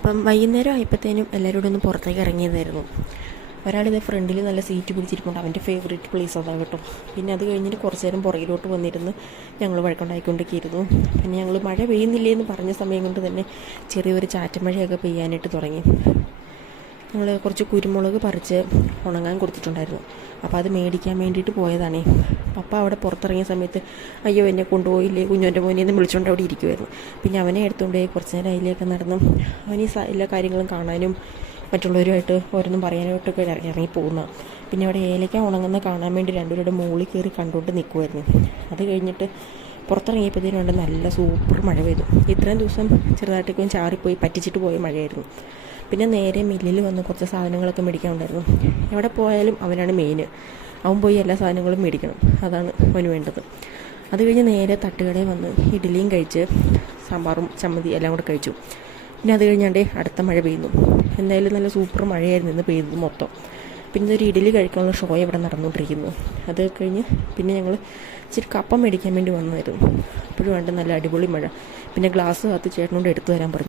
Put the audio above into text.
അപ്പം വൈകുന്നേരം ആയപ്പോഴത്തേനും എല്ലാവരും കൂടെ ഒന്ന് പുറത്തേക്ക് ഇറങ്ങിയതായിരുന്നു. ഒരാളിത് ഫ്രണ്ടിൽ നല്ല സീറ്റ് പിടിച്ചിരിപ്പുണ്ട്, അവൻ്റെ ഫേവറേറ്റ് പ്ലേസ് അതാണ് കേട്ടോ. പിന്നെ അത് കഴിഞ്ഞിട്ട് കുറച്ച് നേരം പുറകിലോട്ട് വന്നിരുന്ന് ഞങ്ങൾ വഴക്കുണ്ടായിക്കൊണ്ടൊക്കെയിരുന്നു. പിന്നെ ഞങ്ങൾ മഴ പെയ്യുന്നില്ലേ എന്ന് പറഞ്ഞ സമയം കൊണ്ട് തന്നെ ചെറിയൊരു ചാറ്റമഴയൊക്കെ പെയ്യാനായിട്ട് തുടങ്ങി. ഞങ്ങൾ കുറച്ച് കുരുമുളക് പറിച്ച് ഉണങ്ങാൻ കൊടുത്തിട്ടുണ്ടായിരുന്നു. അപ്പോൾ അത് മേടിക്കാൻ വേണ്ടിയിട്ട് പോയതാണേ. പപ്പ അവിടെ പുറത്തിറങ്ങിയ സമയത്ത് അയ്യോ എന്നെ കൊണ്ടുപോയില്ലേ കുഞ്ഞുൻ്റെ മോനെ എന്ന് വിളിച്ചുകൊണ്ട് അവിടെ ഇരിക്കുമായിരുന്നു. പിന്നെ അവനെ എടുത്തുകൊണ്ട് കുറച്ച് നേരം അതിലേക്ക് നടന്ന് അവന് എല്ലാ കാര്യങ്ങളും കാണാനും മറ്റുള്ളവരുമായിട്ട് ഓരോന്നും പറയാനായിട്ടൊക്കെ ഇറങ്ങിപ്പോകുന്ന. പിന്നെ അവിടെ ഏലക്ക ഉണങ്ങുന്ന കാണാൻ വേണ്ടി രണ്ടുപേരുടെ മുകളിൽ കയറി കണ്ടുകൊണ്ട് നിൽക്കുമായിരുന്നു. അത് കഴിഞ്ഞിട്ട് പുറത്തിറങ്ങിയപ്പോഴത്തേനുണ്ട് നല്ല സൂപ്പർ മഴ പെയ്തു. ഇത്രയും ദിവസം ചെറുതായിട്ടൊക്കെ ചാറിപ്പോയി പറ്റിച്ചിട്ട് പോയ മഴയായിരുന്നു. പിന്നെ നേരെ മില്ലിൽ വന്ന് കുറച്ച് സാധനങ്ങളൊക്കെ മേടിക്കാനുണ്ടായിരുന്നു. എവിടെ പോയാലും അവനാണ് മെയിൻ. അവൻ പോയി എല്ലാ സാധനങ്ങളും മേടിക്കണം, അതാണ് അവന് വേണ്ടത്. അത് കഴിഞ്ഞ് നേരെ തട്ടുകടയിൽ വന്ന് ഇഡ്ഡലിയും കഴിച്ച് സാമ്പാറും ചമ്മന്തി എല്ലാം കൂടെ കഴിച്ചു. പിന്നെ അത് കഴിഞ്ഞാണ്ടേ അടുത്ത മഴ പെയ്യുന്നു. എന്തായാലും നല്ല സൂപ്പർ മഴയായിരുന്നു ഇന്ന് പെയ്തത് മൊത്തം. പിന്നെ ഒരു ഇഡ്ഡലി കഴിക്കാനുള്ള ഷോ ഇവിടെ നടന്നുകൊണ്ടിരിക്കുന്നു. അത് കഴിഞ്ഞ് പിന്നെ ഞങ്ങൾ ഇച്ചിരി കപ്പം മേടിക്കാൻ വേണ്ടി വന്നായിരുന്നു. അപ്പോഴും വേണ്ട നല്ല അടിപൊളി മഴ. പിന്നെ ഗ്ലാസ് കാത്ത് ചേട്ടനോട് എടുത്തു തരാൻ പറഞ്ഞു.